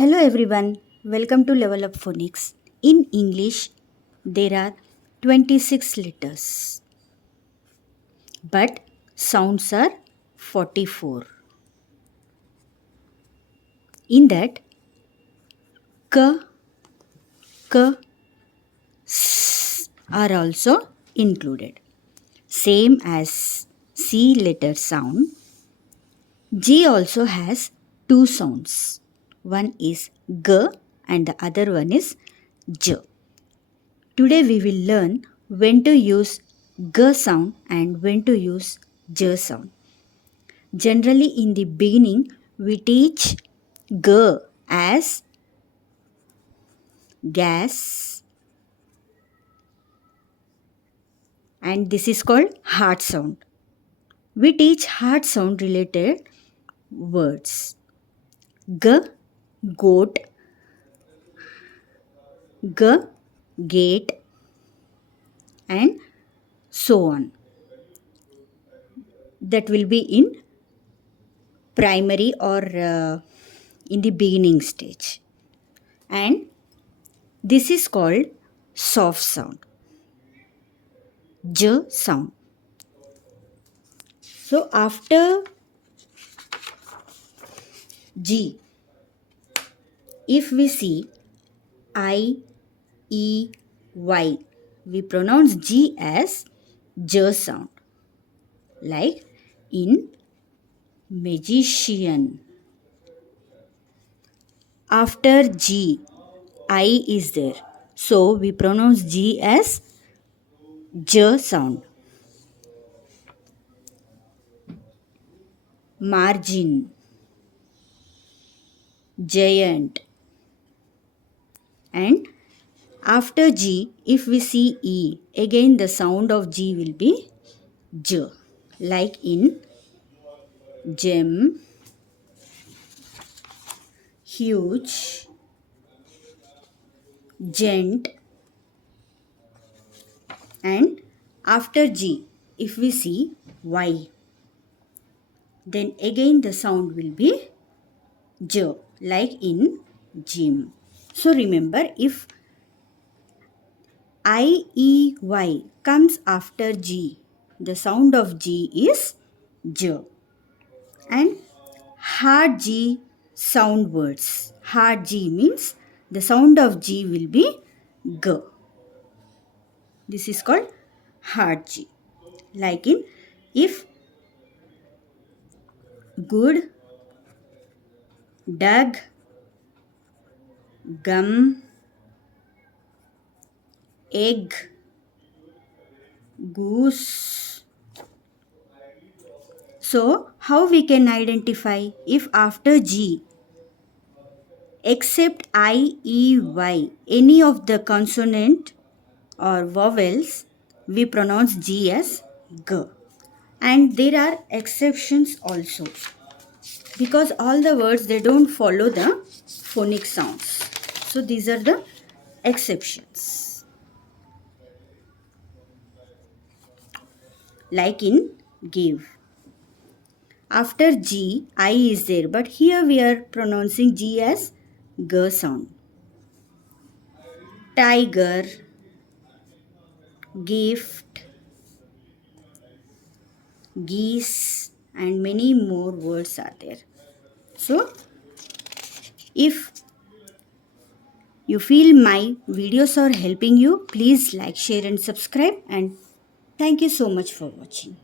Hello everyone, welcome to Level Up Phonics. In English, there are 26 letters, but sounds are 44. In that, k, k, s are also included. Same as C letter sound, G also has two sounds. One is g and the other one is j. Today we will learn when to use g sound and when to use j sound. Generally in the beginning we teach g as gas and this is called hard sound. We teach hard sound related words. G, goat, g, gate and so on. That will be in primary or in the beginning stage. And this is called soft sound, j sound. So after G, if we see I, E, Y, we pronounce G as j sound. Like in magician. After G, I is there. So we pronounce G as j sound. Margin, giant. And after G, if we see E, again the sound of G will be j. Like in gem, huge, gent. And after G, if we see Y, then again the sound will be j, like in gym. So remember, if I, E, Y comes after G, the sound of G is j. And hard G sound words. Hard G means the sound of G will be g. This is called hard G. Like in if, good, dug, gum, egg, goose. So how we can identify if after G except I, E, Y, any of the consonant or vowels, we pronounce G as G. And there are exceptions also, because all the words they don't follow the phonic sounds. So these are the exceptions. Like in give. After G, I is there, but here we are pronouncing G as G sound. Tiger, gift, geese, and many more words are there. So, if you feel my videos are helping you, please like, share, and subscribe. And thank you so much for watching.